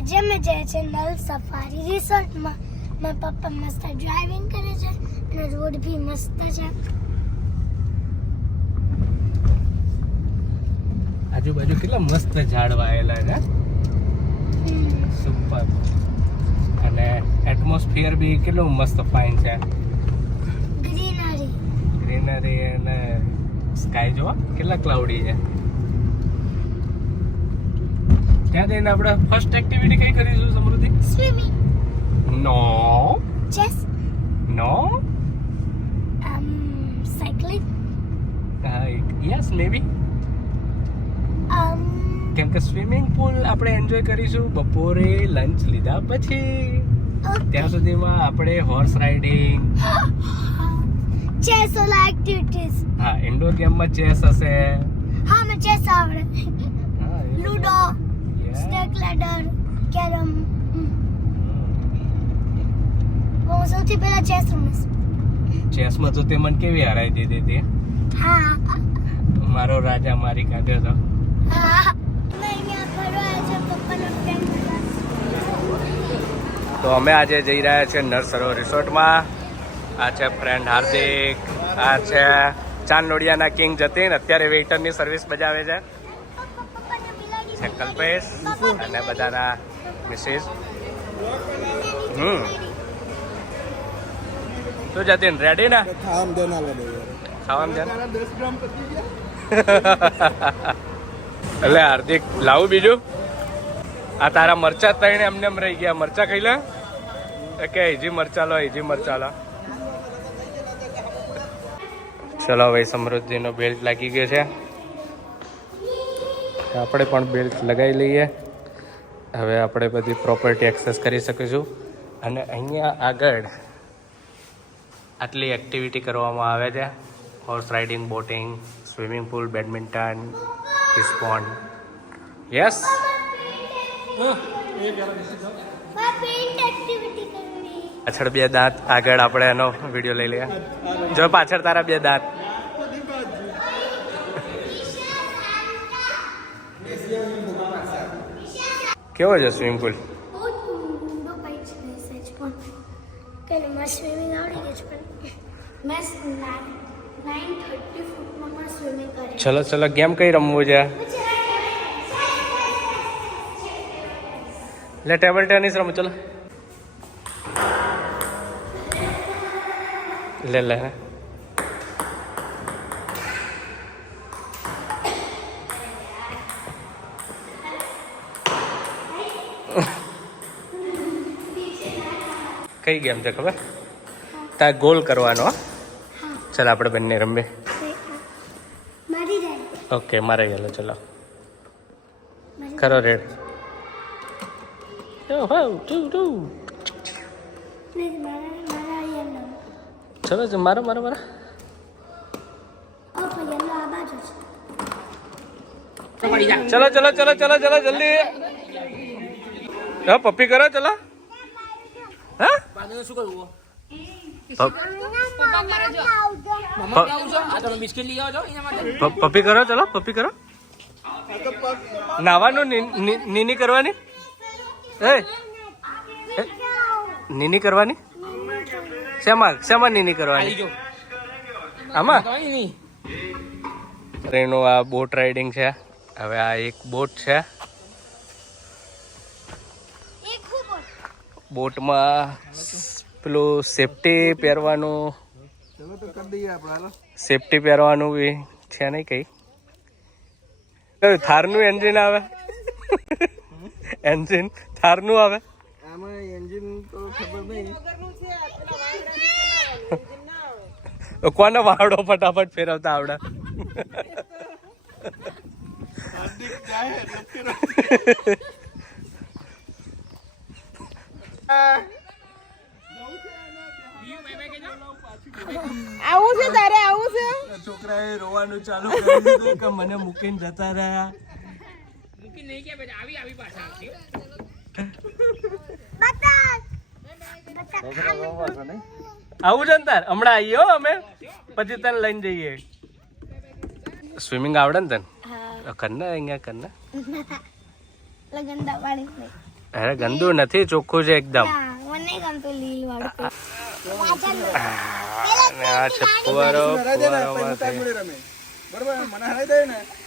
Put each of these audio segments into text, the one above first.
આજે અમે જઈએ છીએ નલ સફારી રિસોર્ટમાં. મારા પપ્પા મસ્ત ડ્રાઇવિંગ કરે છે અને રોડ બી મસ્ત છે. આજુબાજુ કેટલા મસ્ત ઝાડ વાયેલા છે. સુપર. અને એટમોસ્ફિયર બી કેટલું મસ્ત ફાઇન છે. ગ્રીનરી અને સ્કાય જોવા કેટલા ક્લાઉડી છે. ત્યાં જઈને આપણે ફર્સ્ટ એક્ટિવિટી કઈ કરીશું સમૃદ્ધિ? સ્વિમિંગ. નો. ચેસ. નો. સાયકલિંગ. Yes maybe. કેમ કે સ્વિમિંગ પુલ આપણે એન્જોય કરીશું બપોરે લંચ લીધા પછી. ત્યાં સુધીમાં આપણે હોર્સ રાઇડિંગ, ચેસ ઓલા એક્ટિવિટીઝ. હા ઇન્ડોર ગેમમાં ચેસ હશે. હા મને ચેસ આવડે. Ludo, snake ladder, carrom. હું સૌથી પહેલા ચેસ રમીશ. ચેસમાં તો તે મને કેવી હરાઈ દીધી હતી. હા. મારો રાજા મારી કાઢ્યો હતો. હા. મેં અહીંયા ફરવા આવ્યા છે પપ્પાના ફ્રેન્ડ. તો અમે આજે જઈ રહ્યા છીએ નર સરોવર રિસોર્ટમાં. આ છે ફ્રેન્ડ હાર્દિક, આ છે ચાંદલોડિયાના કિંગ જતીન, અત્યારે વેઇટરની સર્વિસ બજાવે છે કલ્પેશ અને બધાના મિસિસ. શું જતીન રેડી ને? ખાવાનું છે એટલે હાર્દિક લાવું બીજું. આ તારા મરચા તઈને એમને એમ રહી ગયા. મરચા ખાઈ લે કે ઈજી મરચા લો, ઈજી મરચા લો. ચલો ભાઈ સમૃદ્ધિનો બેલ્ટ લાગી ગયો છે. આપણે પણ બેલ્ટ લગાવી લઈએ. હવે આપણે બધી પ્રોપર્ટી એક્સેસ કરી શકીશું. અને અહીંયા આગળ આટલી એક્ટિવિટી કરવામાં આવે છે. Horse riding, boating, swimming pool, badminton, ડિસ્પોન્ડ. યસ. પાછળ બે દાંત, આગળ આપણે એનો વિડીયો લઈ લઈએ. જો પાછળ તારા બે દાંત. કેવો છે સ્વિમિંગ પુલ? સ્વિમિંગ આવડી ગઈ છે પણ મેં 930 ફૂટમાં પણ સ્વિમિંગ કરી. ચલો ચલો ગેમ કઈ રમવું છે? લે ટેબલ ટેનિસ રમવું. ચલો લે લે. કઈ ગેમ છે ખબર? તાર ગોલ કરવાનો. ચાલ આપણે બંને રમીએ. ઓકે મારે ગયેલો. ચલો કરો રેડ. ચલો મારો મારો મારો. ચલો ચલો ચલો ચલો ચલો જલ્દી. પપ્પી કરો. ચલો. હા પપ્પી કરો. ચલો પપ્પી કરો. નાવાનું નીની કરવાની. નીની કરવાની. શેમાં નીની કરવાની? આમાં એનું આ બોટ રાઇડિંગ છે. હવે આ એક બોટ છે. બોટમાં પેલું સેફટી પહેરવાનું બી છે નહીં કઈ. થારનું એન્જિન આવે. એન્જિન થારનું આવે. કોને વાવડો ફટાફટ ફેરવતા આવડે? આવું છે તારે? આવું છે? છોકરાએ રોવાનું ચાલુ કરી દીધું કે મને મૂકીને જતા રહ્યા. મૂકી નહીં કે આવી આવી પાછા આવતી. આવું છે ને તાર? હમણાં આવીએ હો અમે, પછી તને લઈને જઈએ. સ્વિમિંગ આવડે ને તને? કરના અહીંયા કરના લગન દાવાળી અરે ગંદુ નથી, ચોખ્ખું છે એકદમ. ના, મને ગમતું લીલ વાળું પાછળ આ છે ફુવારો.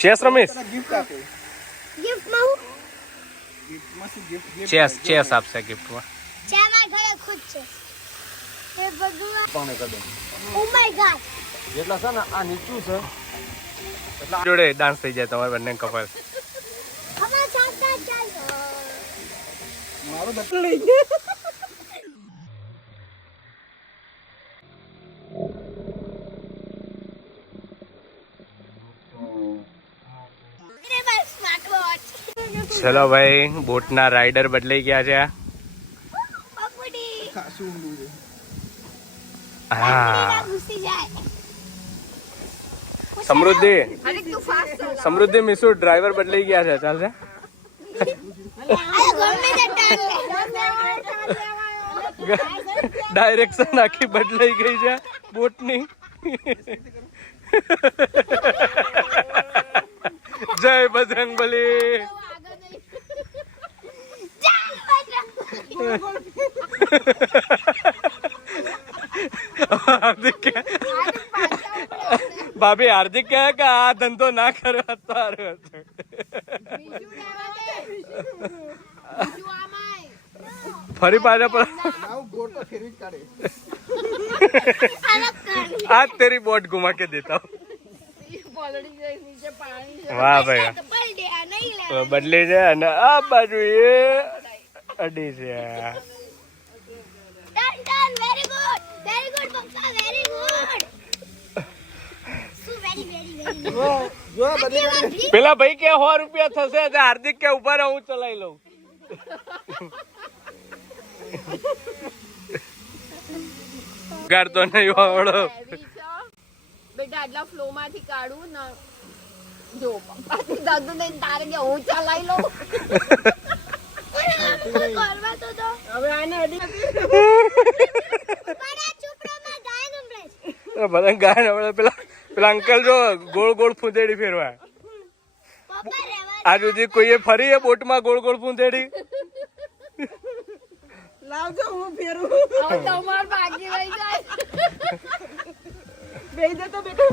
ચેસ રમીશ? ગિફ્ટમાં ચેસ આપશે ગિફ્ટમાં. ચા માં ઘરે ખુદ છે એ બધું. ઓ માય ગોડ, જેટલા છે ને આ નીચું છે જોડે ડાન્સ થઈ જાય તમારે બંને કપલ. હમણાં ચાલતા ચાલો. મારો બટન લઈ ગયા. અરે બસ સ્માર્ટ વોચ. ચલો ભાઈ, બોટના રાઈડર બદલાઈ ગયા છે. પપડી ખાસું ઊંડું છે. હા, ઘૂસી જાય. સમૃદ્ધિ અરે તું ફાસ્ટ ચાલ. સમૃદ્ધિ મીસુ ડ્રાઈવર બદલાઈ ગયા છે. ચાલશે? આ ગમે તે ટાળ લે. ડાયરેક્શન આખી બદલાઈ ગઈ છે બોટની. જય બજરંગબલી. હાર્દિક ભાભી હાર્દિક કહે કે આ ધંધો ના કરવા તારો. ફરી પાછા પર આવ ગોળ પર ફેરવી જ કાઢે. आज तेरी बोट घुमा के देता हूँ. વાહ ભાઈ, પલડે આ નહીં લે. બદલી છે અને આ બાજુ એ અડી છે. ડન ડન, વેરી ગુડ પપ્પા, વેરી ગુડ. શું વેરી વેરી વેરી જો બદલી કાઢે. પેલા ભાઈ કે 100 રૂપિયા થશે, હાર્દિક કે ઉભા રહો હું ચલાવી લઉં. કરતો નહીં વાવડો. બેટા આટલા ફ્લો માંથી કાઢું ને જો પપ્પાથી દાદુ ને તારે કે હું ચલાવી લઉં. કરવા તો દો. હવે આને અડી પણ આ ચોપડામાં ગાય ગમરે છે. બધા ગાય ને પેલા અંકલ જો ગોળ ગોળ ફૂંદેડી ફેરવા. પપ્પા રેવા આજ સુધી કોઈએ ફરી એ બોટમાં ગોળ ગોળ ફૂંદેડી? લાવજો હું ફેરું. હવે તમાર બાકી રહી જાય. બેહી જા તો બેટા.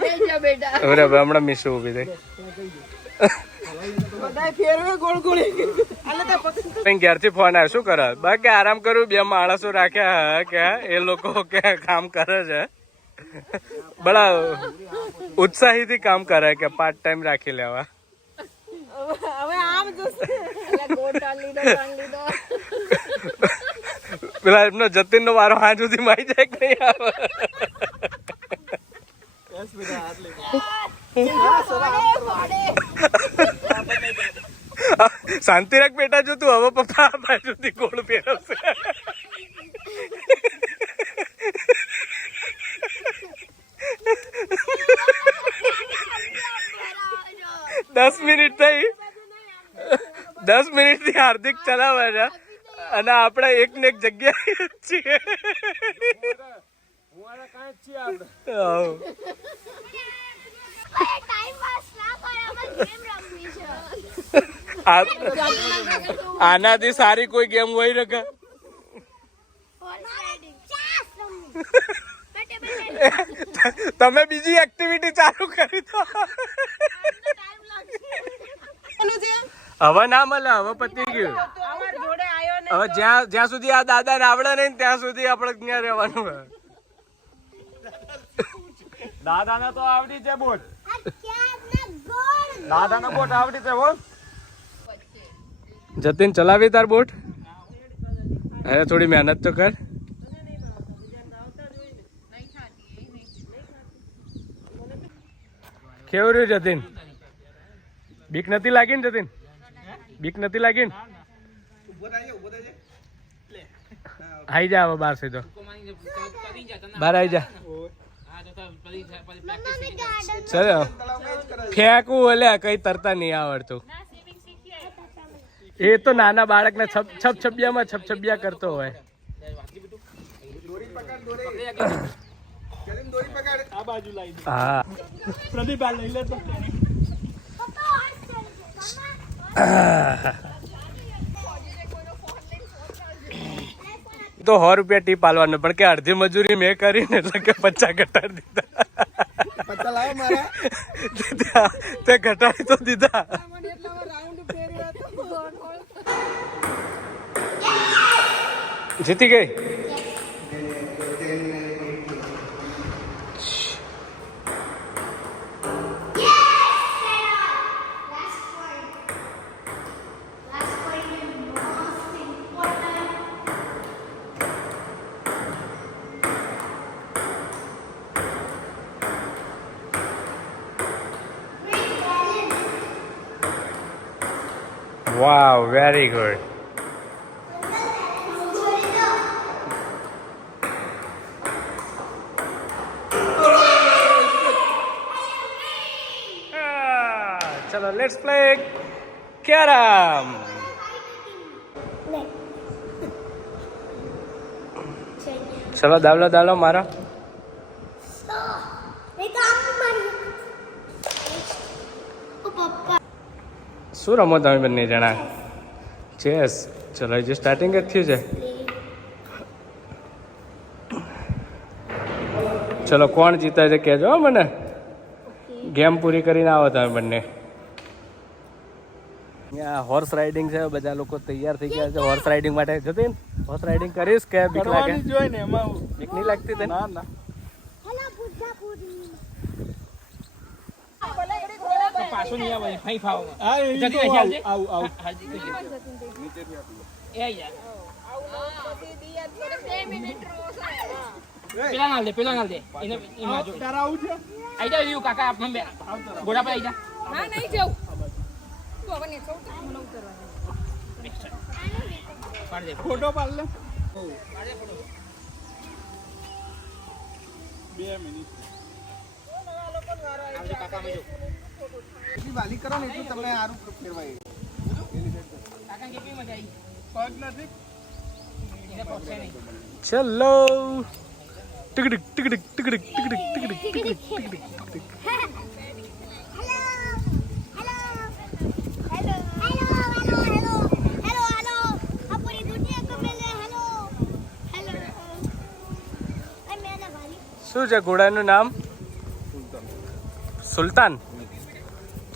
બેહી જા બેટા. અરે હમણાં મિસ ઉભી થઈ. બધાય ફેરવે ગોળ ગોળી. આલે તો પકડ. ઘેરથી ફોન આવ્યો, શું કરે? બાકી આરામ કરું, 2 માણસો રાખ્યા કે એ લોકો કે કામ કરે છે. બડા ઉત્સાહીથી કામ કરે કે પાર્ટ ટાઈમ રાખી લેવા. હવે આમ જોશે. એટલે ગોળ ટાળી લીધો. પેલા એમનો જતીન નો વારો હાથ સુધી મારી જાય કે નહીં આવે? શાંતિ રાખ બેટા, જો તું હવે પપ્પા આ બાજુથી ગોળ ફેરવશે. 10 મિનિટ થઈ. 10 મિનિટ થી હાર્દિક ચલાવે છે અને આપણે એક ને એક જગ્યાએ છીએ. ટાઈમ પાસ ના કરે, અમે ગેમ રમવી છે. આનાથી સારી કોઈ ગેમ હોય ને કે? ચાસ રમવી. બેટે બેટે તમે બીજી એક્ટિવિટી ચાલુ કરી દો. હવે ના મળે, હવે પતી ગયું. અમાર જોડે આયો ને હવે જ્યાં સુધી આ દાદા ને આવડે નહીં ત્યાં સુધી આપણે ત્યાં રહેવાનું. દાદાને તો આવડી છે બોટ. આ ક્યાંના ગોળ. દાદાને બોટ આવડી છે બોલ. જતીન ચલાવી તાર બોટ. અરે થોડી મહેનત તો કર. કેવું રહ્યું જતીન? બીક નથી લાગી ને જતીન? બીક નથી લાગી ને? આઈ જા હવે બહાર સીધો. બહાર આઈ જા. મમ્મી ગાર્ડન ચલો ફેંકવું ઓલે કઈ તરતા નહીં આવડતું. એ તો નાના બાળકને છપછપિયામાં છપછપિયા કરતો હોય. હા તો 100 રૂપિયા ટીપ આલવાનું, પણ કે અડધી મજૂરી મેં કરીને એટલે કે 50 ઘટાડી દીધા. તે ઘટાડી તો દીધા. જીતી ગઈ. Wow, very good. Chalo, let's play carom. ચલો દાવલો મારો. શું રમો તમે બંને જણા? ચેસ. ચલો હજી સ્ટાર્ટિંગ જ થયું છે. ચલો કોણ જીતે છે કહેજો હો મને. ગેમ પૂરી કરીને આવો તમે બંને. અહીંયા હોર્સ રાઇડિંગ છે, બધા લોકો તૈયાર થઈ ગયા છે હોર્સ રાઇડિંગ માટે. જતીન, હોર્સ રાઇડિંગ કરીશ કે બીક લાગે? બીક નહીં લાગતી તને? ના. પાછો નહીં આવે ફાઈ ફાવ પેલા ના દે એને એમાં જો આઈ જા યુ કાકા આપ મને ગોડા પર આઈ જા. ના નહીં જાઉં તો હવે ને સૌ મને ઉતરવા પાડ દે ફોટો પાડ લે. પાડ દે ફોટો 2 મિનિટ આવજો કાકા મે જો વાલી કરો ને એટલું તમને સારું ફેરવાય. કાકા કેટલી મજા આવી? પગ નથી એને પહોંચે નહીં. ચલો ટિકડિક ટિકડિક ટિકડિક ટિકડિક ટિકડિક ટિકડિક ટિકડિક. શું છે ઘોડાનું નામ? સુલતાન.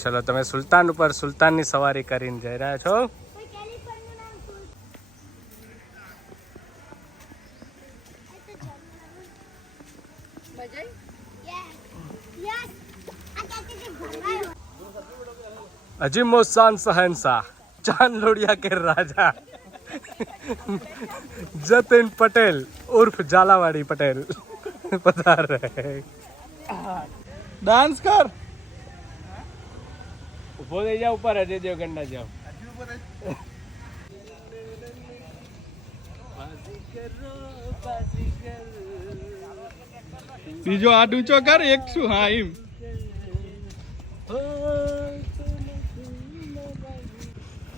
ચલો તમે સુલતાન ઉપર સુલતાનની સવારી કરીને જઈ રહ્યા છો. અજીમો શાન શહેનશાહ, ચાંદ લોડિયા કે રાજા જતીન પટેલ ઉર્ફ ઝાલાવાડી પટેલ પધાર રહે. ડાન્સ કર. ઉભો થઈ જાવ ઉપર અજય દેવગન ના જાવ. બીજો હાથ ઊંચો કર. એક શું? હા એમ.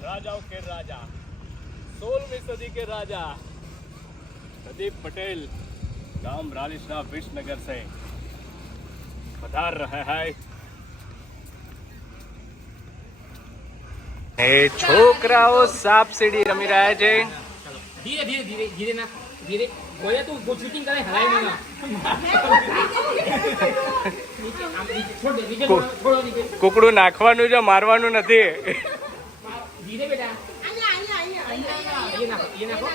राजाओं के राजा, 16वीं सदी के राजा प्रदीप पटेल गांव रालिशना विसनगर से पधार रहे हैं. એ છોકરાઓ સાપ સીડી રમી રહ્યા છે. ધીરે ધીરે ધીરે ધીરે ના ધીરે બોલે તું શૂટિંગ કરે હલાય મને. કુકડું નાખવાનું છે, મારવાનું નથી. ધીરે બેટા. ये नाखो.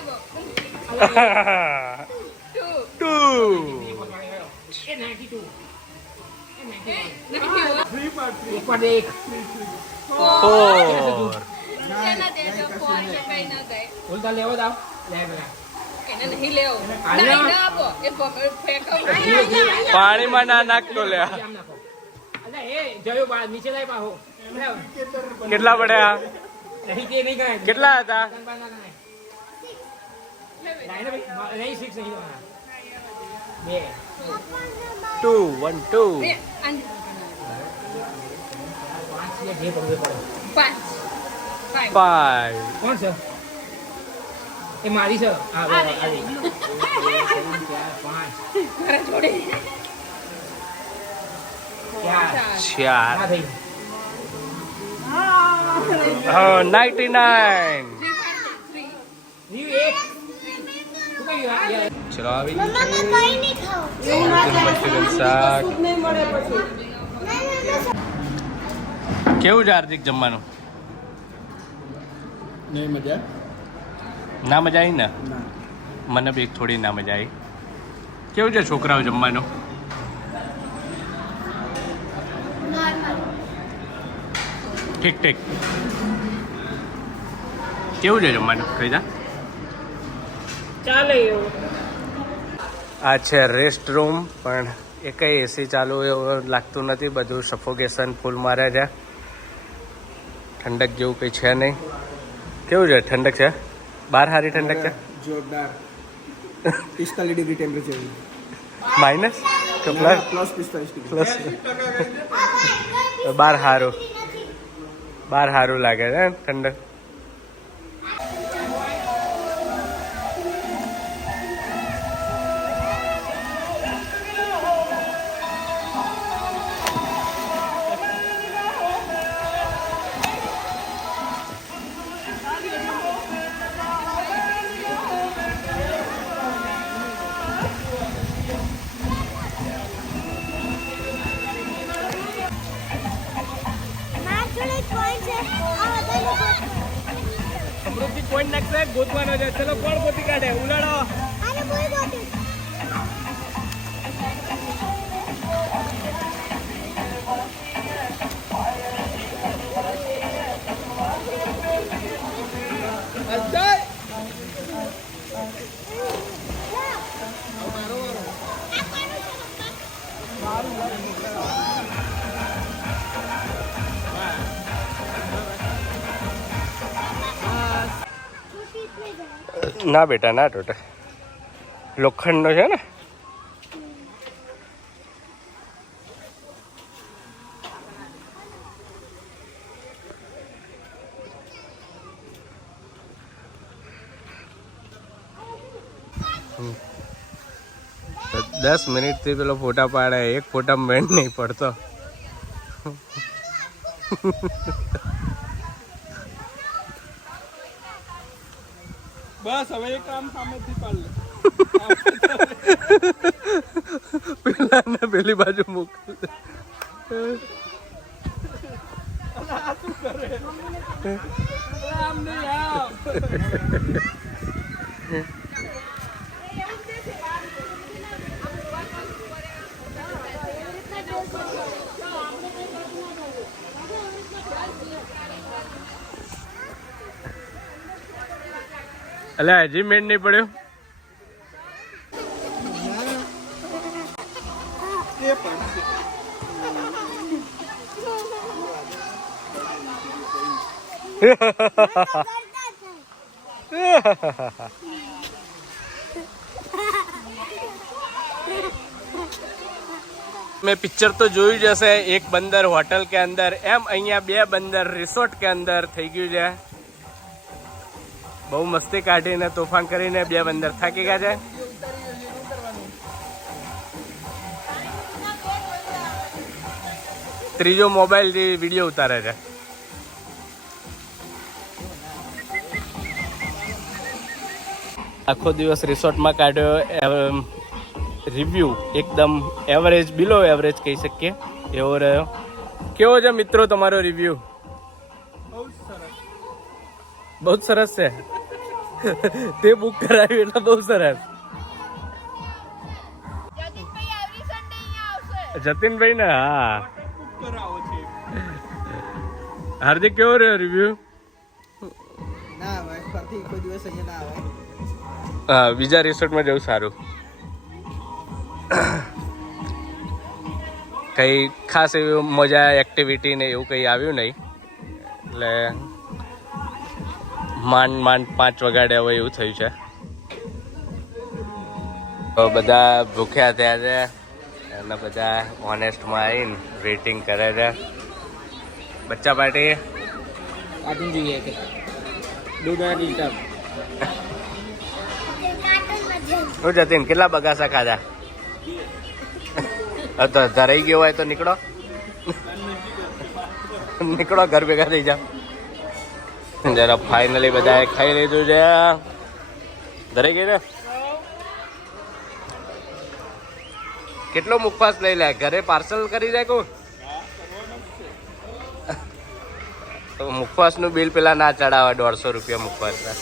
2 બોલતા લેવો દાવ લે બેટા. પાણીમાં ના નાખતો લે. નીચે લાય પાહો. કેટલા પડ્યા? કેટલા હતા? નહીં 6 નહીં 2 1 2 5 કોણ છે? એ મારી છે. હા આવી 4 99. ચલો આવી મમ્મા મેં કઈ નહીં ખાવું મંચુરિયન શાક. કેવું છે હાર્દિક જમવાનું? નહીં મજા ના મજા આવી ને? મને બી થોડી ના મજા આવી. કેવું છે છોકરાઓ જમવાનું? ઠીક ઠીક. કેવું છે જમવાનું કહી દા. ચાલે એવું. આ છે રેસ્ટ રૂમ, પણ એ કઈ એસી ચાલુ એવું લાગતું નથી. બધું સફોકેશન ફૂલ મારે છે. ઠંડક જેવું કંઈ છે નહીં. કેવું છે? ઠંડક છે? બહાર સારી ઠંડક છે? જોરદાર 45 ડિગ્રી ટેમ્પરેચર માઇનસ કે પ્લસ? Plus 45 degree plus. બહાર સારું, બહાર સારું લાગે છે ઠંડક. સમૃદ્ધિ પોઈન્ટ નાખશે, ગોતવાનો છે. ચલો કોણ ગોતી કાઢે? ઉલાડો. ના બેટા, ના તૂટે. લોખંડનો છે ને. તો 10 મિનિટથી પેલો ફોટા પાડે, એક ફોટા મેળ નહીં પડતો. બસ હવે એક કામ સામેથી પાડ લે. પેલા ને પેલી બાજુ મોકલ. આમ નહીં આવ. અલે હજી મેળ નહીં પડ્યો. એ પડશે. મેં પિક્ચર તો જોયું જ હશે, એક બંદર હોટલ કે અંદર, એમ અહીંયા બે બંદર રિસોર્ટ કે અંદર થઈ ગયું છે. બહુ મસ્તી કાઢીને તોફાન કરીને બે બંદર થાકી ગયા છે. ત્રીજો મોબાઈલ થી વિડીયો ઉતારે છે. આખો દિવસ રિસોર્ટમાં કાઢ્યો. રિવ્યુ એકદમ એવરેજ, બિલો એવરેજ કહી શકીએ એવો રહ્યો. કેવો છે મિત્રો તમારો રિવ્યુ? બહુ સરસ છે. તે બુક કરાવ્યું એટલે બહુ સરસ. જતીનભાઈ ને? હા. હાર્દિક, કેવો રહ્યો રિવ્યુ? ના ભાઈ, ફરતી કોઈ દિવસ અહીંયા ના આવે. હા, બીજા રિસોર્ટમાં જવું સારું. કઈ ખાસ એવી મજા, એક્ટિવિટી ને એવું કઈ આવ્યું નહીં. એટલે માંડ 5 વાગ્યા હોય એવું થયું છે. તો બધા ભૂખ્યા થયા છે અને બધા ઓનેસ્ટમાં આવીને વેઇટિંગ કરે છે. બચ્ચા પાર્ટી કાર્ટૂન જોઈએ કે દૂધ લીટર. શું જતીન, કેટલા બગાસા ખાધા? તો ધરાઈ ગયો હોય તો નીકળો, નીકળો, ઘર ભેગા થઈ જાઓ. જરા ફાઇનલી બધાએ ખાઈ લીધું છે. ધરાઈ ગઈ ને? કેટલો મુખવાસ લઈ લે? ઘરે પાર્સલ કરી રાખું? તો મુખવાસનું બિલ પેલા ના ચડાવે, 150 રૂપિયા મુખવાસના.